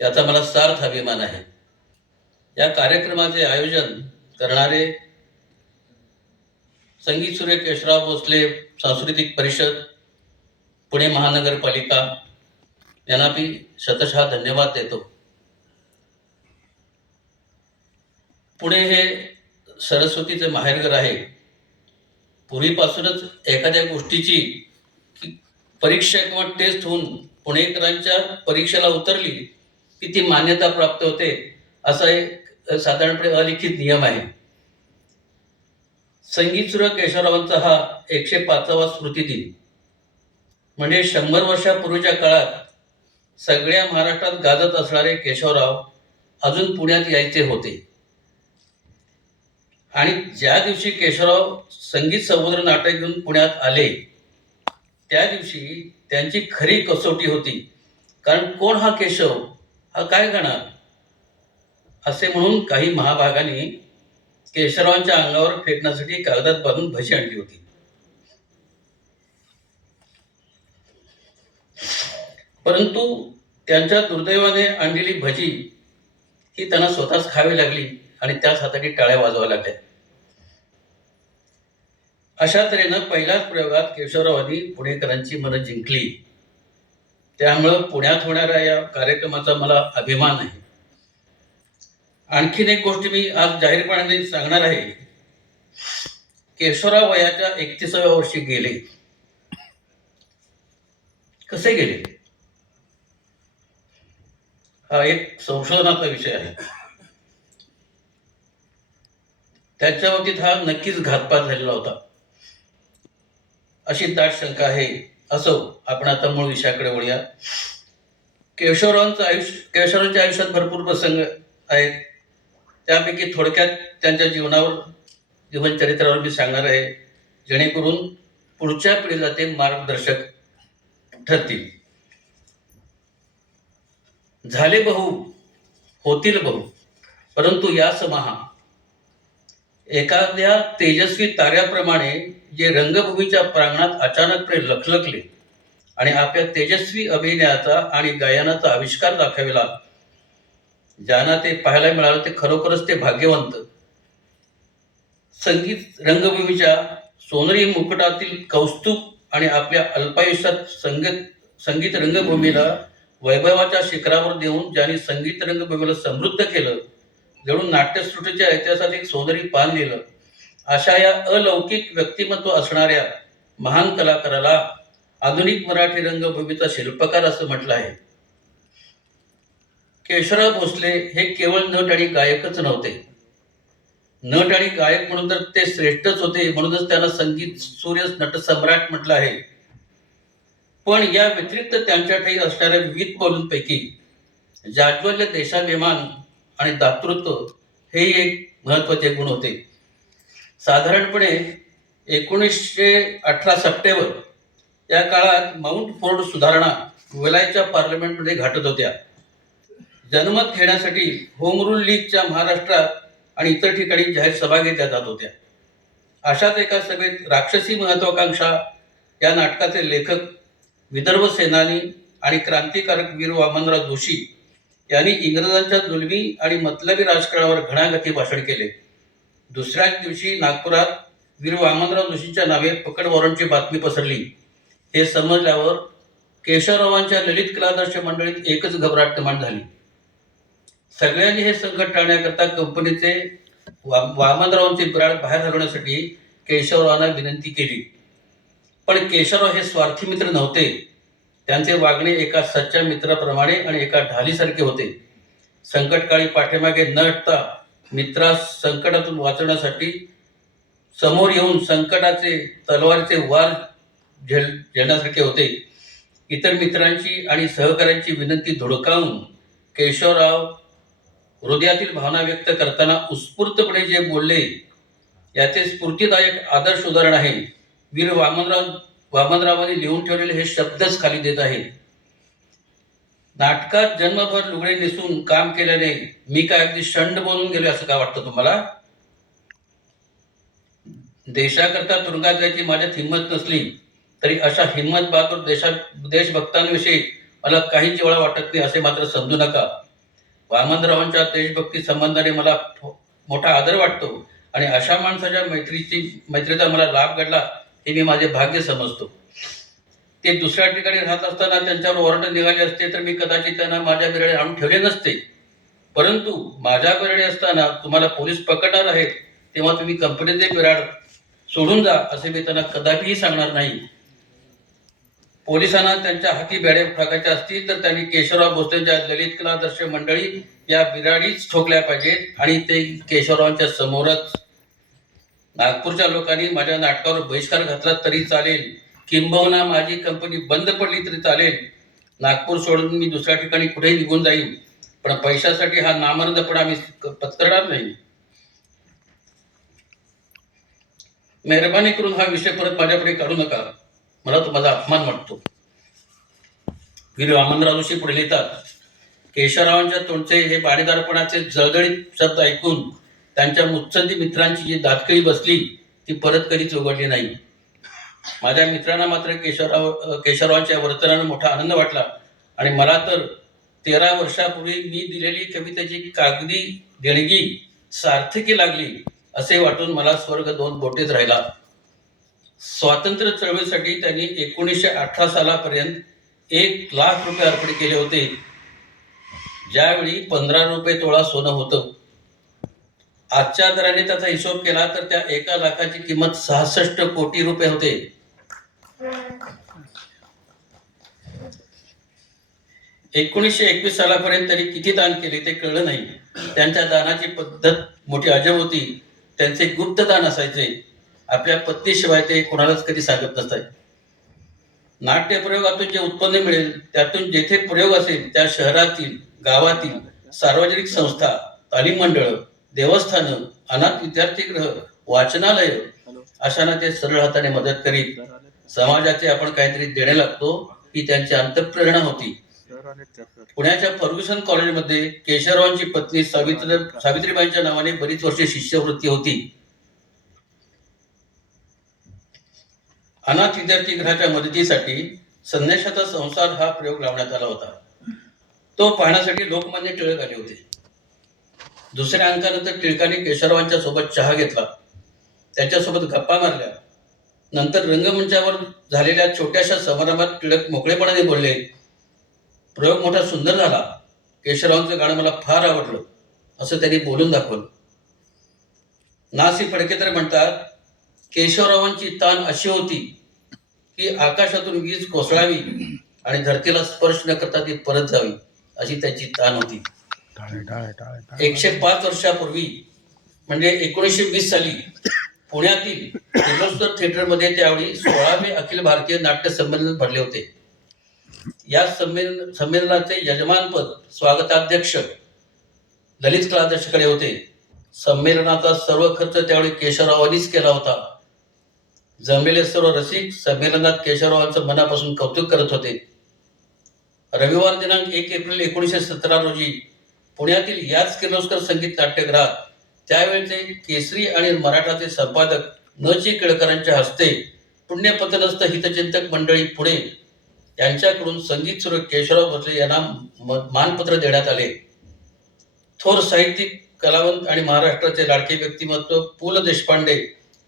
याचा मला सार्थ अभिमान आहे. या कार्यक्रमाचे आयोजन करणारे संगीत सूर्य केशवराव भोसले सांस्कृतिक परिषद पुणे महानगरपालिका यांना मी शतशः धन्यवाद देतो. पुणे हे सरस्वतीचे माहेरघर आहे. पूर्वीपासूनच एखाद्या गोष्टीची परीक्षा किंवा टेस्ट होऊन पुणेकरांच्या परीक्षेला उतरली की ती मान्यता प्राप्त होते असा एक साधारणपणे अलिखित नियम आहे. संगीत सुर केशवरावांचा हा एकशे पाचावा स्मृती दिन. म्हणजे शंभर वर्षापूर्वीच्या काळात सगळ्या महाराष्ट्रात गाजत असणारे केशवराव अजून पुण्यात यायचे होते. आणि ज्या दिवशी केशवराव संगीत समुद्र नाटक घेऊन पुण्यात आले त्या दिवशी त्यांची खरी कसोटी होती. कारण कोण हा केशव? हा काय करणार? असे म्हणून काही महाभागांनी केशवरावांच्या अंगावर फेकण्यासाठी कागदात बांधून भजी आणली होती. परंतु त्यांच्या दुर्दैवाने आणलेली भजी ही त्यांना स्वतःच खावी लागली आणि त्याच हाताने टाळ्या वाजवायला लागल्या. अशा तऱ्हेनं पहिल्याच प्रयोगात केशवरावांनी पुणेकरांची मनं जिंकली. त्यामुळं पुण्यात होणाऱ्या या कार्यक्रमाचा मला अभिमान आहे. आणखीन एक गोष्ट मी आज जाहीरपणाने सांगणार आहे. केशवराव वयाच्या एकतीसाव्या वर्षी गेले. कसे गेले? हा एक संशोधनाचा विषय आहे. त्याच्या बाबतीत हा नक्कीच घातपात झालेला होता. अशी दाट शंका आहे असो आपण आता मूळ विषयाकडे वळूया. केशवरावांचं आयुष्य केशवरावांच्या आयुष्यात भरपूर प्रसंग आहेत. त्यापैकी थोडक्यात त्यांच्या जीवनावर जीवनचरित्रावर मी सांगणार आहे. जेणेकरून पुढच्या पिढीला ते मार्गदर्शक ठरतील. झाले बहु होतील बहु परंतु या समाहा एखाद्या तेजस्वी ताऱ्याप्रमाणे जे रंगभूमीच्या प्रांगणात अचानकपणे लखलखले आणि आपल्या तेजस्वी अभिनयाचा आणि गायनाचा आविष्कार दाखविला ज्यांना ते पाहायला मिळालं ते खरोखरच ते भाग्यवंत. संगीत रंगभूमीच्या सोनरी मुकुटातील कौस्तुभ आणि आपल्या अल्पायुष्यात संगीत संगीत रंगभूमीला वैभवाच्या शिखरावर देऊन ज्यांनी संगीत रंगभूमीला समृद्ध केलं जणून नाट्यसृष्टीच्या इतिहासात एक सोनरी पान लिहिलं अशा या अलौकिक व्यक्तिमत्व असणाऱ्या महान कलाकाराला आधुनिक मराठी रंगभूमीचा शिल्पकार असं म्हटलं आहे. केशवराव भोसले हे केवळ नट आणि गायकच नव्हते. नट आणि गायक म्हणून तर ते श्रेष्ठच होते म्हणूनच त्यांना संगीत सूर्य नटसम्राट म्हटलं आहे. पण या व्यतिरिक्त त्यांच्या ठाई असणाऱ्या विविध पैलूंपैकी जाज्वल्य देशाभिमान आणि दातृत्व हे एक महत्त्वाचे गुण होते. साधारणपणे एकोणीसशे अठरा सप्टेंबर या काळात माउंट फोर्ड सुधारणा वेलायच्या पार्लमेंटमध्ये घाटत होत्या. जनमत घेण्यासाठी होम रूल लीगच्या महाराष्ट्रात आणि इतर ठिकाणी जाहीर सभा घेतल्या जात होत्या. अशाच एका सभेत राक्षसी महत्वाकांक्षा या नाटकाचे लेखक विदर्भ सेनानी आणि क्रांतिकारक वीर वामनराव जोशी यांनी इंग्रजांच्या जुलमी आणि मतलबी राजकारणावर घणाघाती भाषण केले. दुसऱ्याच दिवशी नागपुरात वीर वामनराव जोशींच्या नावे पकड वॉरंटची बातमी पसरली. हे समजल्यावर केशवरावांच्या ललित कलादर्श मंडळीत एकच घबराट निर्माण झाली. सगळ्यांनी हे संकट टाळण्याकरता कंपनीचे वा वामनरावांचे बिराड बाहेर हलवण्यासाठी केशवरावांना विनंती केली. पण केशवराव हे स्वार्थी मित्र नव्हते. त्यांचे वागणे एका सच्च्या मित्राप्रमाणे आणि एका ढालीसारखे होते. संकटकाळी पाठीमागे न हटता मित्रास संकटातून वाचवण्यासाठी समोर येऊन संकटाचे तलवारीचे वार झेल झेलण्यासारखे होते. इतर मित्रांची आणि सहकाऱ्यांची विनंती धुडकावून केशवराव हृदयातील भावना व्यक्त करताना उत्स्फूर्तपणे जे बोलले याचे स्फूर्तिदायक आदर्श उदाहरण आहे. वीर वामनराव वामनरावांनी लिहून ठेवलेले हे शब्दच खाली देत आहेत. नाटकात जन्मभर लुगडे नेसून काम केल्याने मी काय अगदी शंड बोलून गेलो असं का वाटतं तुम्हाला? देशाकरता तुरुंगात जायची माझ्यात हिंमत नसली तरी अशा हिंमत बहादूर देशा देशभक्तांविषयी मला काही जेवढा वाटत नाही असे मात्र समजू नका. वामनरावांच्या देशभक्ती संबंधाने मला मोठा आदर वाटतो आणि अशा माणसाच्या मैत्रीची मैत्रीचा मला लाभ घडला हे मी माझे भाग्य समजतो. ते दुसऱ्या ठिकाणी राहत असताना त्यांच्यावर वॉरंट निघाले असते तर मी कदाचित त्यांना माझ्या बिराडे आणून ठेवले नसते. परंतु माझ्या बिराडे असताना तुम्हाला पोलीस पकडणार आहेत तेव्हा तुम्ही कंपनीचे बिराड सोडून जा असे मी त्यांना कदापिही सांगणार नाही. पोलिसांना त्यांच्या हाती बेड्या टाकायच्या असतील तर त्यांनी केशवराव भोसलेंच्या दलित कलादर्श मंडळी या बिराडीच ठोकल्या पाहिजेत आणि ते केशवरावांच्या समोरच. नागपूरच्या लोकांनी माझ्या नाटकावर बहिष्कार घातला तरी चालेल. किंबहुना माझी कंपनी बंद पडली तरी चालेल. नागपूर सोडून मी दुसऱ्या ठिकाणी कुठेही निघून जाईन. पण पैशासाठी हा नामर्दपणा मी पत्करणार नाही. मेहरबानी करून हा विषय परत माझ्याकडे काढू नका. मला तो माझा अपमान वाटतो. वीर वामनराव पुढे लिहितात केशवरावांच्या तोंडचे हे बाणेदारपणाचे जळजळीत शब्द ऐकून त्यांच्या मुत्सद्दी मित्रांची जी दातकळी बसली ती परत कधीच उघडली नाही. माझ्या मित्रांना मात्र केशवराव केशवरावांच्या वर्तनानं मोठा आनंद वाटला. आणि मला तर तेरा वर्षापूर्वी मी दिलेली कवितेची कागदी देणगी सार्थकी लागली असे वाटून मला स्वर्ग दोन बोटेच राहिला. स्वातंत्र्य चळवळीसाठी त्यांनी एकोणीसशे अठरा सालापर्यंत एक लाख रुपये अर्पण केले होते. ज्यावेळी पंधरा रुपये तोळा सोनं होतं. आजच्या दराने त्याचा हिशोब केला तर त्या एका लाखाची किंमत सहासष्ट कोटी रुपये होते. एकोणीसशे एकवीस सालापर्यंत त्यांनी किती दान केले ते कळलं नाही. त्यांच्या दानाची पद्धत मोठी अजब होती. त्यांचे गुप्त दान असायचे. आपल्या पत्नीशिवाय ते कोणालाच कधी सांगत नसतात. नाट्य प्रयोगातून जे उत्पन्न मिळेल त्यातून जेथे प्रयोग असेल त्या शहरातील गावातील सार्वजनिक संस्था तालीम मंडळ देवस्थानं अनाथ विद्यार्थीगृह वाचनालय अशांना ते सरळ हाताने मदत करीत समाजाचे आपण काहीतरी देणे लागतो ही त्यांची अंतप्रेरणा होती. पुण्याच्या फर्ग्युसन कॉलेजमध्ये केशवरावांची पत्नी सावित्री सावित्रीबाईंच्या नावाने बरीच वर्षे शिष्यवृत्ती होती. अनाथ विद्यार्थीगृहाच्या मदतीसाठी संन्याशाचा संसार हा प्रयोग लावण्यात आला होता. तो पाहण्यासाठी लोकमान्य टिळक आले होते. दुसऱ्या अंकानंतर टिळकांनी केशवरावांच्या सोबत चहा घेतला. त्याच्यासोबत गप्पा मारल्या. नंतर रंगमंचावर झालेल्या छोट्याशा समारंभात टिळक मोकळेपणाने बोलले प्रयोग मोठा सुंदर झाला. केशवरावांचं गाणं मला फार आवडलं असं त्यांनी बोलून दाखवलं. नासी फडके तर म्हणतात केशवरावांची ताण अशी होती की आकाशातून वीज कोसळावी आणि धरतीला स्पर्श न करता ती परत जावी अशी त्याची ताण होती. एकशे पाच वर्षापूर्वी म्हणजे एकोणीसशे वीस साली पुण्यातील किर्लोस्कर थिएटरमध्ये त्यावेळी सोळावे अखिल भारतीय नाट्य संमेलन भरले होते. या संमेलन संमेलनाचे यजमानपद स्वागताध्यक्ष ललित कलाध्यक्षकडे होते. संमेलनाचा सर्व खर्च त्यावेळी केशवरावांनीच केला होता. जमलेले सर्व रसिक संमेलनात केशवरावांचं मनापासून कौतुक करत होते. रविवार दिनांक एक एप्रिल एकोणीसशे सतरा रोजी पुण्यातील याच किर्लोस्कर संगीत नाट्यगृहात त्यावेळचे केसरी आणि मराठाचे संपादक न ची केळकरांच्या हस्ते पुण्यपतनस्थ हितचिंतक मंडळी पुणे यांच्याकडून संगीत सुरू केशवराव भोसले यांना मानपत्र देण्यात आले. थोर साहित्यिक कलावंत आणि महाराष्ट्राचे लाडके व्यक्तिमत्व पु ल देशपांडे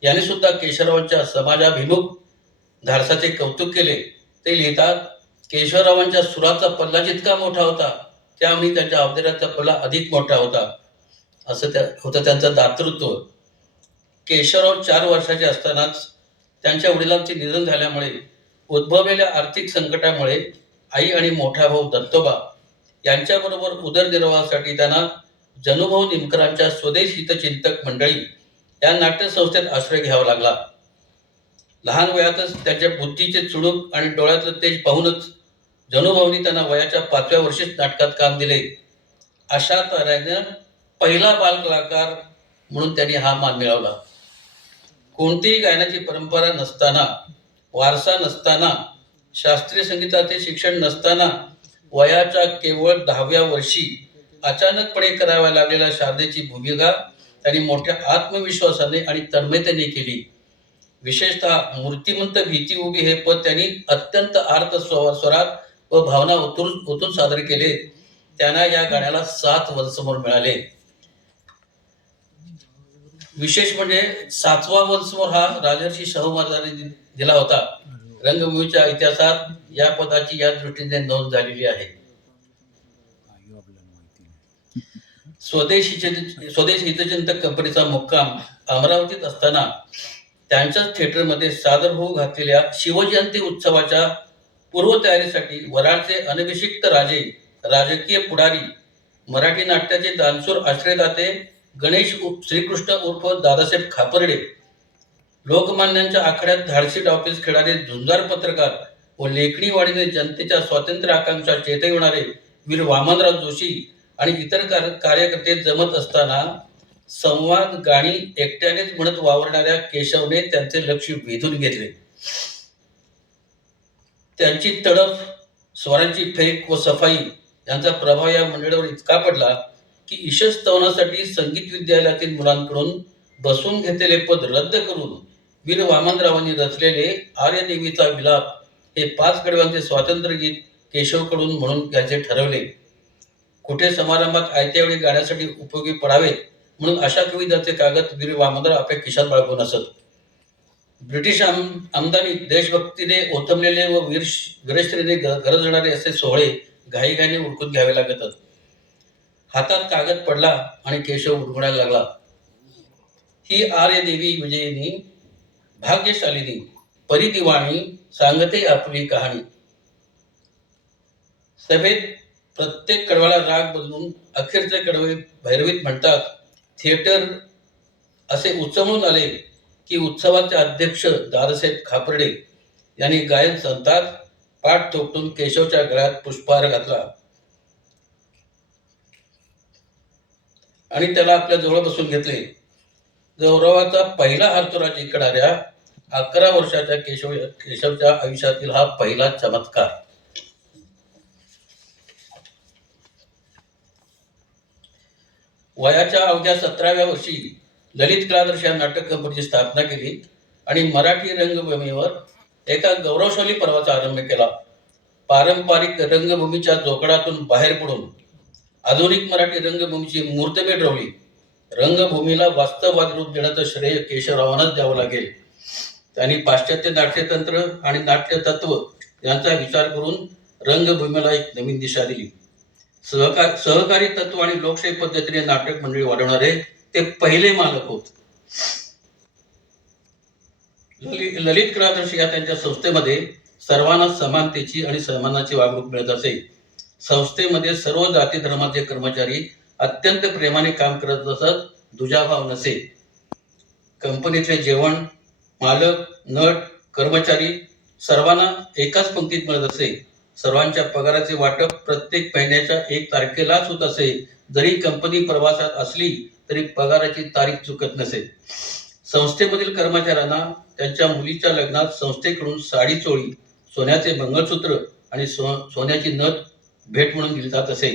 यांनी सुद्धा केशवरावांच्या समाजाभिमुख धारसाचे कौतुक केले. ते लिहितात केशवरावांच्या सुराचा पल्ला जितका मोठा होता त्यावेळी त्यांच्या अवधाराचा पल्ला अधिक मोठा होता. असं त्या होतं त्यांचं दातृत्व. केशवराव चार वर्षाचे असतानाच त्यांच्या वडिलांचे निधन झाल्यामुळे उद्भवलेल्या आर्थिक संकटामुळे आई आणि मोठा भाऊ दत्तोबा यांच्याबरोबर उदरनिर्वाहासाठी त्यांना जनुभाऊ निमकरांच्या स्वदेश हितचिंतक मंडळी या नाट्यसंस्थेत आश्रय घ्यावा लागला. लहान वयातच त्यांच्या बुद्धीचे चुणूक आणि डोळ्यातलं तेज पाहूनच जनुभाऊनी त्यांना वयाच्या पाचव्या वर्षीच नाटकात काम दिले. अशा तऱ्हेनं पहिला बालकलाकार म्हणून त्यांनी हा मान मिळवला. कोणतीही गायनाची परंपरा नसताना वारसा नसताना शास्त्रीय संगीताचे शिक्षण नसताना वयाच्या केवळ दहाव्या वर्षी अचानकपणे कराव्या लागलेल्या शारदेची भूमिका त्यांनी मोठ्या आत्मविश्वासाने आणि तन्मयतेने केली. विशेषतः मूर्तिमंत भीती उभी हे पद त्यांनी अत्यंत आर्त स्व- स्वरात व भावना उतरून ओतून सादर केले. त्यांना या गाण्याला सात वर्ष समोर मिळाले. विशेष म्हणजे सातवा वलसमोर हा राजर्षी शाहू महाराजांनी दिला होता. रंगभूमीच्या इतिहासात या पदाची या दृष्टीने नोंद झालेली आहे. स्वदेशी स्वदेश हितचिंतक कंपनीचा मुक्काम अमरावतीत असताना त्यांच्याच थिएटरमध्ये सादर होऊ घातलेल्या शिवजयंती उत्सवाच्या पूर्वतयारीसाठी वराडचे अनभिषिक्त राजे राजकीय पुढारी मराठी नाट्याचे दानसूर आश्रयदाते गणेश श्रीकृष्ण उर्फ दादासाहेब खापर्डे लोकमान्यांच्या आखाड्यात धाडसी डावपेच खेळणारे झुंजार पत्रकार व लेखणी वाढीने जनतेच्या स्वातंत्र्य आकांक्षा चेतविणारे वीर वामनराव जोशी आणि इतर कार- कार्यकर्ते जमत असताना संवाद गाणी एकट्यानेच म्हणत वावरणाऱ्या केशवने त्यांचे लक्ष वेधून घेतले. त्यांची तडफ स्वरांची फेक व सफाई यांचा प्रभाव या मंडळीवर इतका पडला की ईशस्तवनासाठी संगीत विद्यालयातील मुलांकडून बसून घेतलेले पद रद्द करून वीर वामनरावांनी रचलेले आर्यदेवीचा विलाप हे पाच कडव्यांचे स्वातंत्र्य गीत केशवकडून म्हणून त्याचे ठरवले. कुठे समारंभात आयत्यावेळी गाण्यासाठी उपयोगी पडावेत म्हणून अशा कविताचे कागद वीर वामनराव आपल्या खिशात बाळगून असत. ब्रिटिश आम आमदानी देशभक्तीने ओथंबलेले व वीर वीरश्रीने ग- गरजणारे असे सोहळे घाईघाईने उडकून घ्यावे लागतात हातात कागद पडला आणि केशव उडगुडायला लागला. ही आर्य देवी विजयिनी भाग्यशालिनी परिदिवाणी सांगते आपली कहाणी. सभेत प्रत्येक कडवाला राग बदलून अखेरचे कडवे भैरवीत म्हणतात थिएटर असे उचमून आले की उत्सवाचे अध्यक्ष दादासाहेब खापर्डे यांनी गायन संतात पाठ थोपटून केशवच्या गळ्यात पुष्पहार घातला. आणि त्याला आपल्या जवळ बसून घेतले. गौरवाचा पहिला हारतुरा जिंकणाऱ्या अकरा वर्षाच्या केशव केशवच्या आयुष्यातील हा पहिला चमत्कार. वयाच्या अवघ्या सतराव्या वर्षी ललित कलादर्श या नाटक कंपनीची स्थापना केली आणि मराठी रंगभूमीवर एका गौरवशाली पर्वाचा आरंभ केला. पारंपरिक रंगभूमीच्या जोकडातून बाहेर पडून आधुनिक मराठी रंगभूमीची मूर्तमेढ रवली. रंगभूमीला वास्तववादी रूप देण्याचं श्रेय केशवरावांनाच द्यावं लागेल. त्यांनी पाश्चात्य नाट्यतंत्र आणि नाट्यतत्व यांचा विचार करून रंगभूमीला एक नवीन दिशा दिली. सहकार सहकारी तत्व आणि लोकशाही पद्धतीने नाटक मंडळी वाढवणारे ते पहिले मालक होत. ललित ललित कलादर्श या त्यांच्या संस्थेमध्ये सर्वांना समानतेची आणि सन्मानाची वागणूक मिळत असे. संस्थेमध्ये सर्व जाती धर्माचे कर्मचारी अत्यंत प्रेमाने काम करत असत दुजाभाव नसे. कंपनीतले जेवण मालक नट कर्मचारी सर्वांना एकाच पंक्तीत मिळत असे. सर्वांच्या पगाराचे वाटप प्रत्येक महिन्याच्या एक तारखेलाच होत असे. जरी कंपनी प्रवासात असली तरी पगाराची तारीख चुकत नसे संस्थेमधील कर्मचाऱ्यांना त्यांच्या मुलीच्या लग्नात संस्थेकडून साडी चोळी सोन्याचे मंगळसूत्र आणि सो सोन्याची नथ भेट म्हणून दिली जात असे.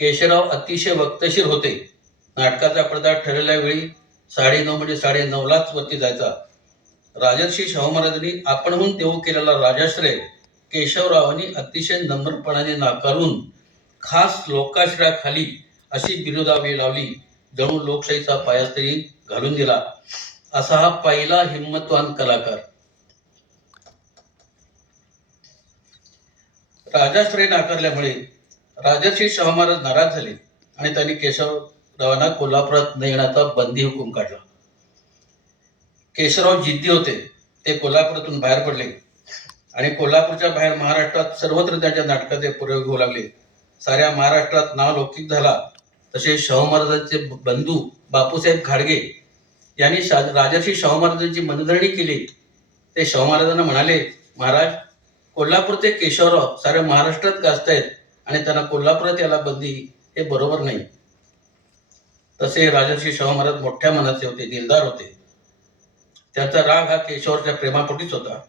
केशवराव अतिशय वक्तशीर होते. नाटकाचा पडदा ठरलेल्या वेळी साडेनऊ म्हणजे साडे नऊलाच वरती जायचा. राजर्षी शाहू महाराजांनी आपणहून देऊ केलेला राजाश्रय केशवरावांनी अतिशय नम्रपणाने नाकारून खास लोकाश्रयाखाली अशी बिरुदावी लावली. जणू लोकशाहीचा पायास्तरी घालून दिला. असा हा पहिला हिंमतवान कलाकार. राजाश्रय नाकारल्यामुळे राजर्षी शाहू महाराज नाराज झाले आणि त्यांनी केशवरावांना कोल्हापुरात न येण्याचा बंदी हुकूम काढला. केशवराव जिद्दी होते ते कोल्हापुरातून बाहेर पडले आणि कोल्हापूरच्या बाहेर महाराष्ट्रात सर्वत्र त्यांच्या नाटकाचे प्रयोग होऊ लागले. साऱ्या महाराष्ट्रात नाव लौकिक झाला. तसे शाहू महाराजांचे बंधू बापूसाहेब खाडगे यांनी शा राजर्षी शाहू महाराजांची मनधरणी केली. ते शाहू महाराजांना म्हणाले महाराज कोल्हापूर ते केशवराव साऱ्या महाराष्ट्रात गाजतायत आणि त्यांना कोल्हापुरात याला बंदी हे बरोबर नाही. तसे राजर्षी शाहू महाराज मोठ्या मनाचे होते दिलदार होते. त्यांचा राग हा केशवरच्या प्रेमापोटीच होता.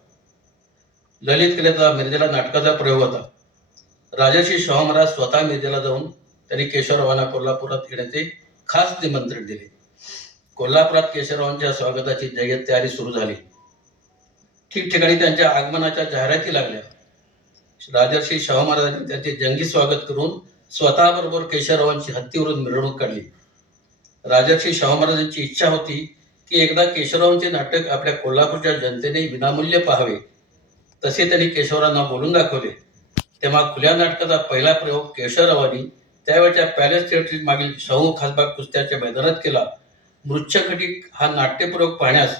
ललित कलेचा मिर्जेला नाटकाचा प्रयोग होता. राजर्षी शाहू महाराज स्वतः मिर्जेला जाऊन त्यांनी केशवरावांना कोल्हापुरात येण्याचे खास निमंत्रण दिले. कोल्हापुरात केशवरावांच्या स्वागताची जय्यत तयारी सुरू झाली. ठिकठिकाणी त्यांच्या आगमनाच्या जाहिराती लागल्या. राजर्षी शाहू महाराजांनी त्यांचे जंगी स्वागत करून स्वतःबरोबर केशवरावांची हत्तीवरून मिरवणूक काढली. राजर्षी शाहू महाराजांची इच्छा होती की एकदा केशवरावांचे नाटक आपल्या कोल्हापूरच्या जनतेने विनामूल्य पाहावे. तसे त्यांनी केशवरावांना बोलून दाखवले. तेव्हा खुल्या नाटकाचा पहिला प्रयोग केशवरावांनी त्यावेळच्या पॅलेस थिएटर मागील शाहू खासबाग कुस्त्याच्या मैदानात केला. मृच्छकटी हा नाट्यप्रयोग पाहण्यास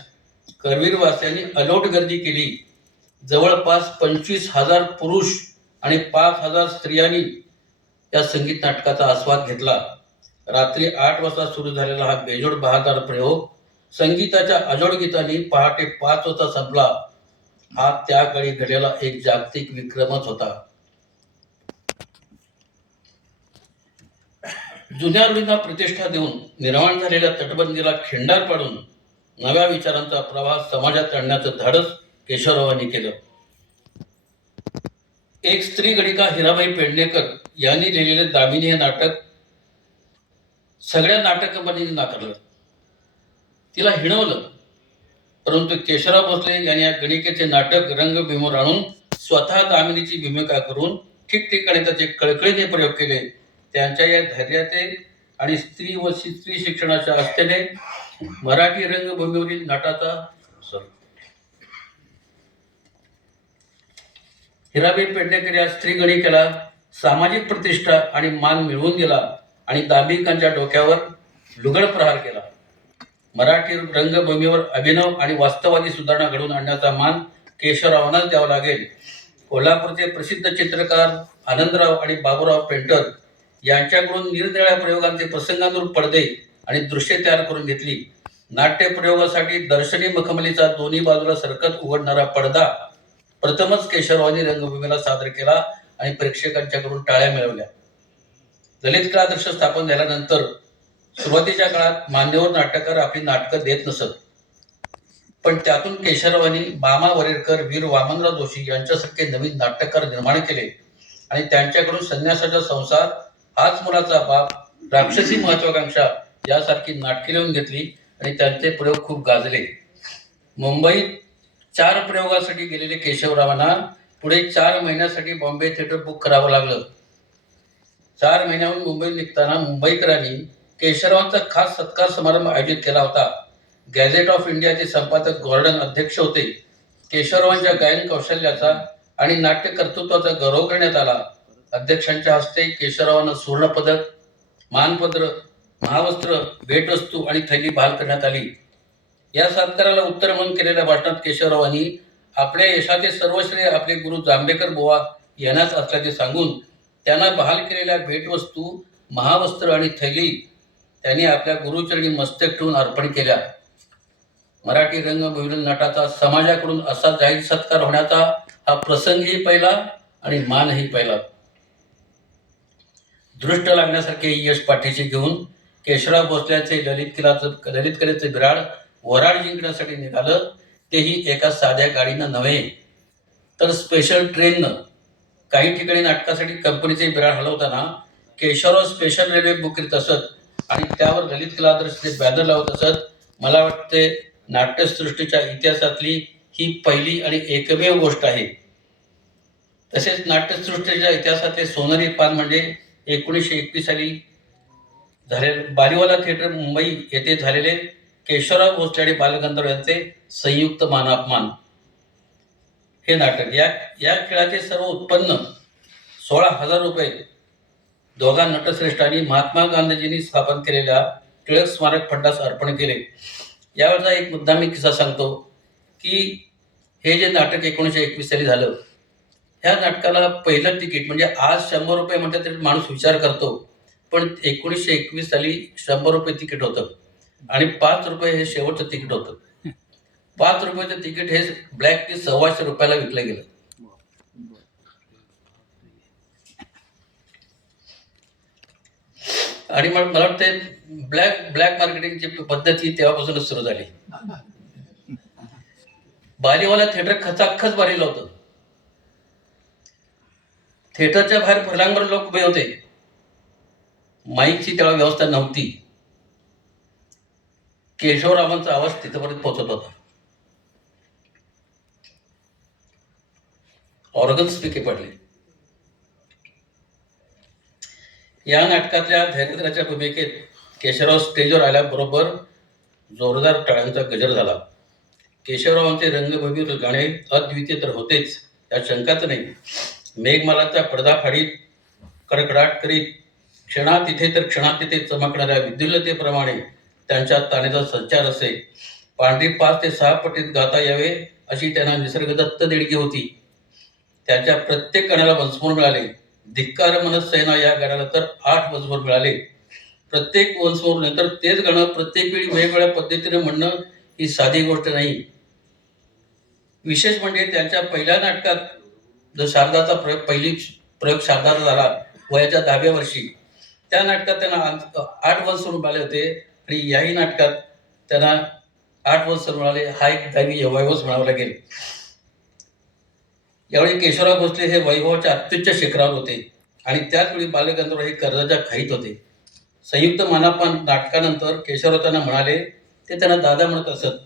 करवीरवासियांनी अलोट गर्दी केली. जवळपास पंचवीस हजार पुरुष आणि पाच हजार स्त्रियांनी या संगीत नाटकाचा आस्वाद घेतला. रात्री आठ वाजता सुरू झालेला हा बेजोड बहादार प्रयोग संगीताच्या अजोड गीतांनी पहाटे पाच वाजता संपला. हा त्या काळी घडलेला एक जागतिक विक्रमच होता. जुन्या रूढींना प्रतिष्ठा देऊन निर्माण झालेल्या तटबंदीला खिंडार पाडून नव्या विचारांचा प्रवाह समाजात आणण्याचं धाडस केशवरावांनी केलं. एक स्त्री गणिका हिराबाई पेडणेकर यांनी लिहिलेले दामिनी हे नाटक सगळ्या नाटक कंपनीने नाकारलं. तिला हिणवलं. परंतु केशवराव भोसले यांनी या गणिकेचे नाटक रंगभीमोर आणून स्वतः दामिनीची भूमिका करून ठिकठिकाणी त्याचे कळकळीने प्रयोग केले. त्यांच्या या धैर्याचे आणि स्त्री व स्त्री शिक्षणाच्या असतेने मराठी रंगभूमीवरील नाटाचा सर. हिराबाई पेडणेकर या स्त्री गणिकेला सामाजिक प्रतिष्ठा आणि मान मिळवून दिला आणि दांभिकांच्या डोक्यावर लुगड प्रहार केला. मराठी रंगभूमीवर अभिनव आणि वास्तववादी सुधारणा घडवून आणण्याचा मान केशवरावांनाच द्यावा लागेल. कोल्हापूरचे प्रसिद्ध चित्रकार आनंदराव आणि बाबूराव पेंटर यांच्याकडून निरनिराळ्या प्रयोगांचे प्रसंगानुरूप पडदे आणि दृश्ये तयार करून घेतली. नाट्य प्रयोगासाठी दर्शनी मखमलीचा दोन्ही बाजूला सरकत उघडणारा पडदा प्रथमच केशवरावांनी रंगभूमीला सादर केला आणि प्रेक्षकांच्याकडून टाळ्या मिळवल्या. ललित कला स्थापन झाल्यानंतर सुरुवातीच्या काळात मान्यवर नाटककार आपली नाटकं देत नसत. पण त्यातून केशवरावांनी मामा वरेरकर वीर वामनराव जोशी यांच्यासारखे नवीन नाटककार निर्माण केले आणि त्यांच्याकडून संन्यासाचा संसार हाच मुलाचा बाप राक्षसी महत्वाकांक्षा यासारखी नाटके लिहून घेतली आणि त्यांचे प्रयोग खूप गाजले. मुंबईत चार प्रयोगासाठी गेलेले केशवरावांना पुढे चार महिन्यासाठी बॉम्बे थिएटर बुक करावं लागलं. चार महिन्याहून मुंबईत निघताना मुंबईकरांनी केशवरावांचा खास सत्कार समारंभ आयोजित केला होता. गॅझेट ऑफ इंडियाचे संपादक गॉर्डन अध्यक्ष होते. केशवरावांच्या गायन कौशल्याचा आणि नाट्य कर्तृत्वाचा गौरव करण्यात आला. अध्यक्षांच्या हस्ते केशवरावांना सुवर्णपदक मानपत्र महावस्त्र भेटवस्तू आणि थैली बहाल करण्यात आली. या सत्काराला उत्तर म्हणून केलेल्या भाषणात केशवरावांनी आपल्या यशाचे सर्व श्रेय आपले गुरु जांभेकर बोवा यांनाच असल्याचे सांगून त्यांना बहाल केलेल्या भेटवस्तू महावस्त्र आणि थैली त्यांनी आपल्या गुरुचरणी मस्तक ठेवून अर्पण केल्या. मराठी रंगभूमी नटाचा समाजाकडून असा जाहीर सत्कार होण्याचा हा प्रसंगही पहिला आणि मानही पहिला. दृष्ट लागण्यासारखे यश पाठीशी घेऊन केशवराव भोसल्याचे ललित किल्लाचं ललित कलेचं बिराड वराड जिंकण्यासाठी निघालं तेही एका साध्या गाडीनं नव्हे. तर स्पेशल ट्रेननं काही ठिकाणी नाटकासाठी कंपनीचे बिराड हलवताना केशवराव स्पेशल रेल्वे बुक करीत असत आणि त्यावर ललित कलादर्शचे बॅनर लावत असत मला वाटते नाट्यसृष्टीच्या इतिहासातली ही पहिली आणि एकमेव गोष्ट आहे. तसेच नाट्यसृष्टीच्या इतिहासातले सोनेरी पान म्हणजे एकोणीसशे एकवीस साली झालेले बालीवाला थिएटर मुंबई येथे झालेले केशवराव भोसले आणि बालगंधर्व यांचे संयुक्त मानापमान. हे नाटक या या खेळाचे सर्व उत्पन्न सोळा हजार रुपये दोघा नटश्रेष्ठांनी महात्मा गांधीजींनी स्थापन केलेल्या टिळक स्मारक फंडास अर्पण केले. यावरचा एक मुद्दा मी किस्सा सांगतो की हे जे नाटक एकोणीसशे एकवीस साली झालं ह्या नाटकाला पहिलं तिकीट म्हणजे आज शंभर रुपये म्हटलं तरी माणूस विचार करतो पण एकोणीसशे एकवीस साली शंभर रुपये तिकीट होतं. आणि पाच रुपये हे शेवटचं तिकीट होतं. पाच रुपयाचं तिकीट हे ब्लॅक की सव्वाशे रुपयाला विकलं गेलं. आणि मग मला वाटतंय ब्लॅक ब्लॅक मार्केटिंगची पद्धती तेव्हापासूनच सुरू झाली. बालीवाला थिएटर खचाखच बारीला होतं. थिएटरच्या बाहेर फरलांवर लोक उभे होते. माईकची तेव्हा व्यवस्था नव्हती. केशवरामांचा आवाज तिथपर्यंत पोचत होता. ऑर्गन्स पिके पडले. या नाटकातल्या धैर्यच्या भूमिकेत केशवराव स्टेजवर आल्याबरोबर जोरदार टाळ्यांचा गजर झाला. केशवरावांचे रंगभूमीवर गाणे अद्वितीय तर होतेच या शंकाच नाही. मेघमालाचा पडदा फाडीत कडकडाट करीत क्षणात तिथे तर क्षणात तिथे चमकणाऱ्या विद्युल्लतेप्रमाणे त्यांच्या तानेचा संचार असे. पांढरी पाच ते सहा पटीत गाता यावे अशी त्यांना निसर्गदत्त देणगी होती. त्याच्या प्रत्येक गाण्याला वंशमोर मिळाले. धिक्कार मनस सेना या गाण्याला तर आठ वंशमोर मिळाले. प्रत्येक वंशमोर नंतर तेच गाणं प्रत्येक वेळी वेगवेगळ्या पद्धतीने म्हणणं ही साधी गोष्ट नाही. विशेष म्हणजे त्यांच्या पहिल्या नाटकात जो शारदाचा प्रयोग पहिली प्रयोग शारदाचा झाला वयाच्या दहाव्या वर्षी त्या नाटकात त्यांना आठ- वर्ष मिळाले होते आणि याही नाटकात त्यांना आठ वर्ष मिळाले हा एक त्यांनी वैभवच म्हणावा लागेल. यावेळी केशवराव भोसले हे वैभवाच्या अत्युच्च शिखरावर होते आणि त्याचवेळी बालगंधर्व हे कर्जाच्या खाईत होते. संयुक्त मानापान नाटकानंतर केशवराव त्यांना म्हणाले ते त्यांना दादा म्हणत असत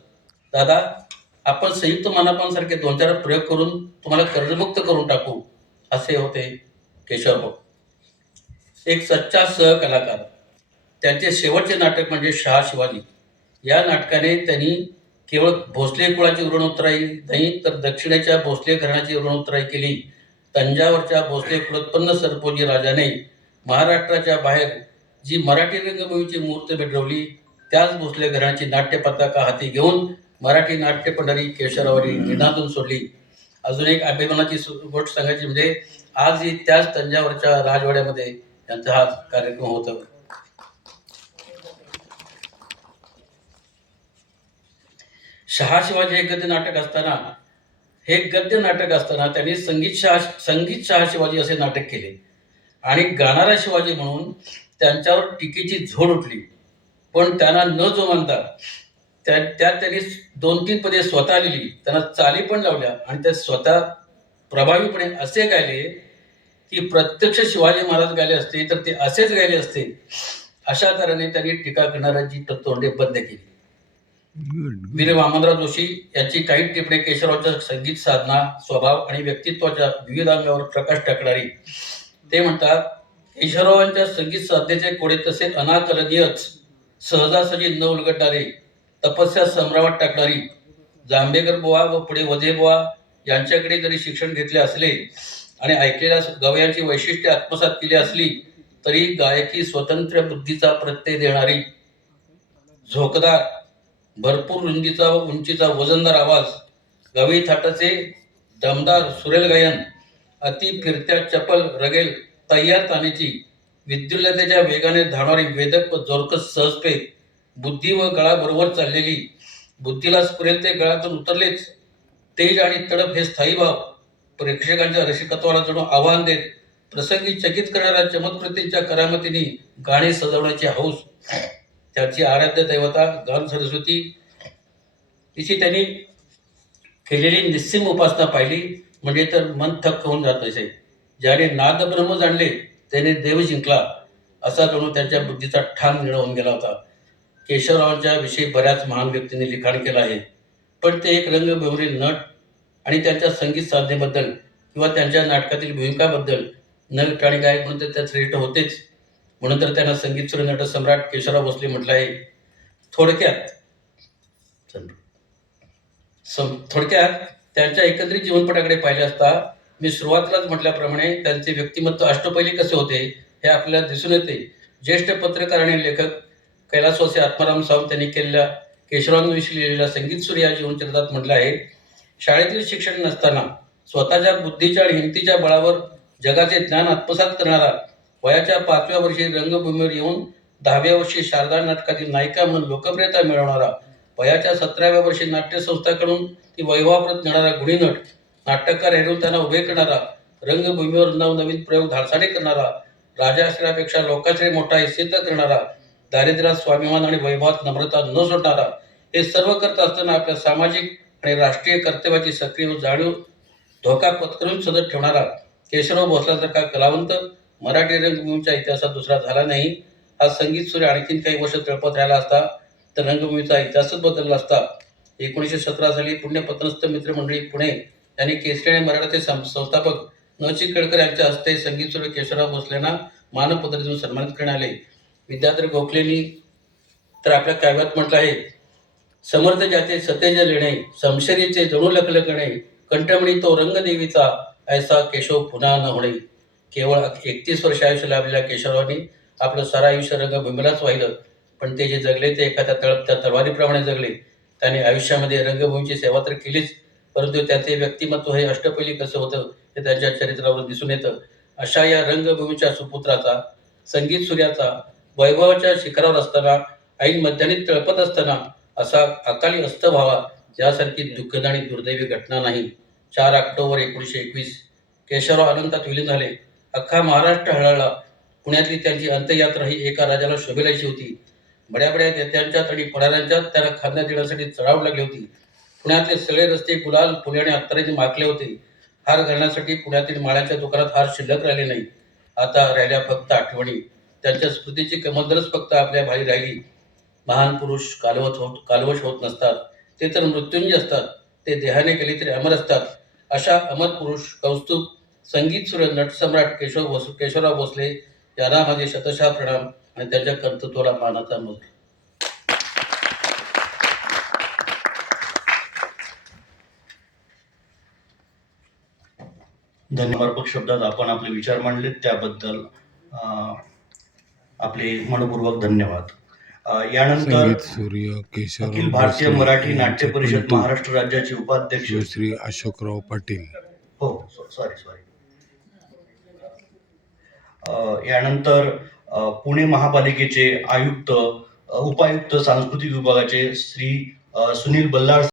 दादा आपण संयुक्त मानापांसारखे दोन चार प्रयोग करून तुम्हाला कर्जमुक्त करून टाकू. असे होते केशवभाऊ एक सच्चा सहकलाकार. त्यांचे शेवटचे नाटक म्हणजे शहा शिवाजी. या नाटकाने त्यांनी केवळ भोसले कुळाची ऋणोत्तराई नाही तर दक्षिणेच्या भोसले घराण्याची ऋणोत्तराई केली. तंजावरच्या भोसले कुलोत्पन्न सरपोजी राजाने महाराष्ट्राच्या बाहेर जी मराठी रंगभूमीची मूर्त भेटवली त्याच भोसले घराण्याची नाट्यपताका हाती घेऊन मराठी नाट्य पंढरी केशरावरी निनादून सोडली. अजून एक अभिमानाची गोष्ट सांगायची म्हणजे आजही त्याच तंजावरच्या राजवाड्यामध्ये त्यांचा हा कार्यक्रम होता. शहा शिवाजी हे गद्य नाटक असताना हे गद्य नाटक असताना त्यांनी संगीत शहा संगीत शहा शिवाजी असे नाटक केले. आणि गाणारा शिवाजी म्हणून त्यांच्यावर टीकेची झोड उठली. पण त्यांना न जोमानता त्या त्यात त्यांनी दोन तीन पदे स्वतः लिहिली. त्यांना चाली पण लावल्या आणि त्या स्वतः प्रभावीपणे असे गायले की प्रत्यक्ष शिवाजी महाराज गायले असते तर ते असेच गायले असते. अशा तऱ्हेने त्यांनी टीका करणाऱ्यांची तत्वंडे बंद केली. वीर वामनराव जोशी यांची काही टिपणे केशवरावच्या संगीत साधना स्वभाव आणि व्यक्तित्वाच्या विविध अंगावर प्रकाश टाकणारी. ते म्हणतात केशवरावांच्या संगीत साधनेचे कोडे तसे अनाकलनीयच सहजासहजी न उलगडणारे तपस्या संभ्रमात टाकणारी जांभेकर बुवा व पुढे वधे बुवा यांच्याकडे जरी शिक्षण घेतले असले आणि ऐकलेल्या गव्याची वैशिष्ट्ये आत्मसात केली असली तरी गायकी स्वतंत्र बुद्धीचा प्रत्यय देणारी झोकदार भरपूर रुंदीचा व उंचीचा वजनदार आवाज गवी थाटाचे दमदार सुरेल गायन अति फिरत्या चपल रगेल तयार तानेची विद्युल्लतेच्या वेगाने धावणारी वेदक व जोरकस सहजपे बुद्धी व गळा बरोबर चाललेली. बुद्धीला स्फुरेल ते गळातून उतरलेच. तेज आणि तडप हे स्थायी भाव. प्रेक्षकांच्या रसिकत्वाला जणू आव्हान देत प्रसंगी चकित करणाऱ्या चमत्कृतींच्या करामतीने गाणे सजवण्याची हौस. त्याची आराध्य दैवता गान सरस्वती तिची त्यांनी केलेली निस्सिम उपासना पाहिली म्हणजे तर मन थक्क होऊन जात असे. ज्याने नाद ब्रह्म जाणले त्याने देव जिंकला असा जणू त्यांच्या बुद्धीचा ठाम निर्णय होऊन गेला होता. केशवरावांच्या विषयी बऱ्याच महान व्यक्तींनी लिखाण केलं आहे. पण ते एक रंगभूमीवरील नट आणि त्यांच्या संगीत साधनेबद्दल किंवा त्यांच्या नाटकातील भूमिकाबद्दल नट आणि गायक म्हणून तर त्या श्रेष्ठ होतेच. म्हणून तर त्यांना संगीत सुरू नट सम्राट केशवराव भोसले म्हटलं आहे. थोडक्यात सम थोडक्यात त्यांच्या एकत्रित जीवनपटाकडे पाहिले असता मी सुरुवातीलाच म्हटल्याप्रमाणे त्यांचे व्यक्तिमत्व अष्टपैली कसे होते हे आपल्याला दिसून येते. ज्येष्ठ पत्रकार आणि लेखक कैलासवासी आत्माराम सावंत यांनी केलेल्या केशवांविषयी लिहिलेल्या संगीत सूर्य या जीवनचरित्रात म्हटलं आहे. शाळेतील शिक्षण नसताना स्वतःच्या बुद्धीच्या आणि हिमतीच्या बळावर जगाचे ज्ञान आत्मसात करणारा वयाच्या पाचव्या वर्षी रंगभूमीवर येऊन दहाव्या वर्षी शारदा नाटकातील नायिका म्हणून लोकप्रियता मिळवणारा वयाच्या सतराव्या वर्षी नाट्यसंस्थाकडून ती वैभवाप्रत नेणारा गुणीनट नाटककार हेरून त्यांना उभे करणारा रंगभूमीवर नवनवीन प्रयोग धाडसाने करणारा राजाश्रयापेक्षा लोकाश्रय मोठा हे सिद्ध करणारा दारिद्र्यात स्वाभिमान आणि वैभवात नम्रता न सोडणारा हे सर्व करत असताना आपल्या सामाजिक आणि राष्ट्रीय कर्तव्याची सक्रिय जाणीव धोका पत्करून सतत ठेवणारा केशवराव भोसलासारखा कलावंत मराठी रंगभूमीच्या इतिहासात दुसरा झाला नाही. हा संगीत सूर्य आणखीन काही वर्ष तळपत राहिला असता तर रंगभूमीचा इतिहासच बदलला असता. एकोणीसशे सतरा साली पुण्यपतनस्थ मित्रमंडळी पुणे यांनी केसरी आणि मराठाचे सं- संस्थापक नवचित केळकर यांच्या हस्ते संगीत सूर्य केशवराव भोसलेंना मानपत्र देऊन सन्मानित करण्यात आले. विद्याधर गोखलेनी तर आपल्या काव्यात म्हटलं आहे समर्थ जाते सतेज लिणे समशरीचे जणू लखलखणे कंठमणी तो रंगदेवीचा ऐसा केशव पुन्हा न होणे. केवळ एकतीस वर्ष आयुष्य लाभलेल्या केशवरावांनी आपलं सारा आयुष्य रंगभूमीलाच वाहिलं. पण ते जे जगले ते एखाद्या तळपत्या तलवारीप्रमाणे जगले. त्याने आयुष्यामध्ये रंगभूमीची सेवा तर केलीच परंतु त्याचे व्यक्तिमत्व हे अष्टपैली कसं होतं हे त्यांच्या चरित्रावर दिसून येतं. अशा या रंगभूमीच्या सुपुत्राचा संगीत सूर्याचा वैभवाच्या शिखरावर असताना ऐन मध्याने तळपत असताना असा अकाली अस्त व्हावा यासारखी दुःखद आणि दुर्दैवी घटना नाही. चार ऑक्टोबर एकोणीसशे एकवीस केशवराव अनंतात विलीन झाले. अख्खा महाराष्ट्र हळहळला. पुण्यातली त्यांची अंत्ययात्रा ही एका राजाला शोभेलायची होती. बड्या बड्या नेत्यांच्यात आणि पुढाऱ्यांच्यात त्याला खांद्यात देण्यासाठी चढाव लागली होती. पुण्यातले सगळे रस्ते गुलाल पुणे आणि अत्तरांनी माखले होते. हार घालण्यासाठी पुण्यातील माळ्याच्या दुकानात हार शिल्लक राहिले नाही. आता राहिल्या फक्त आठवणी. त्यांच्या स्मृतीची कमंदलच फक्त आपल्या भाई राहिली. महान पुरुष कालवत होत कालवश होत नसतात. ते तर मृत्युंजय असतात. ते देहाने केले तरी अमर असतात. अशा अमर पुरुष कौस्तुभ संगीत सुर नटसम्राट केशव भोस केशवराव भोसले यांना माझे शतशः प्रणाम आणि त्यांच्या कर्तृत्वाला मानाचा मुद्रा धन्यवाद. शब्दात आपण आपले विचार मांडलेत. त्याबद्दल आपले मनपूर्वक धन्यवाद. यानंतर सूर्य केशवराव अखिल भारतीय मराठी नाट्य परिषद महाराष्ट्र राज्याचे उपाध्यक्ष. श्री अशोकराव पाटील. हो सॉरी सॉरी. यानंतर पुणे महापालिकेचे आयुक्त उपायुक्त सांस्कृतिक विभागाचे श्री सुनील बल्लाळ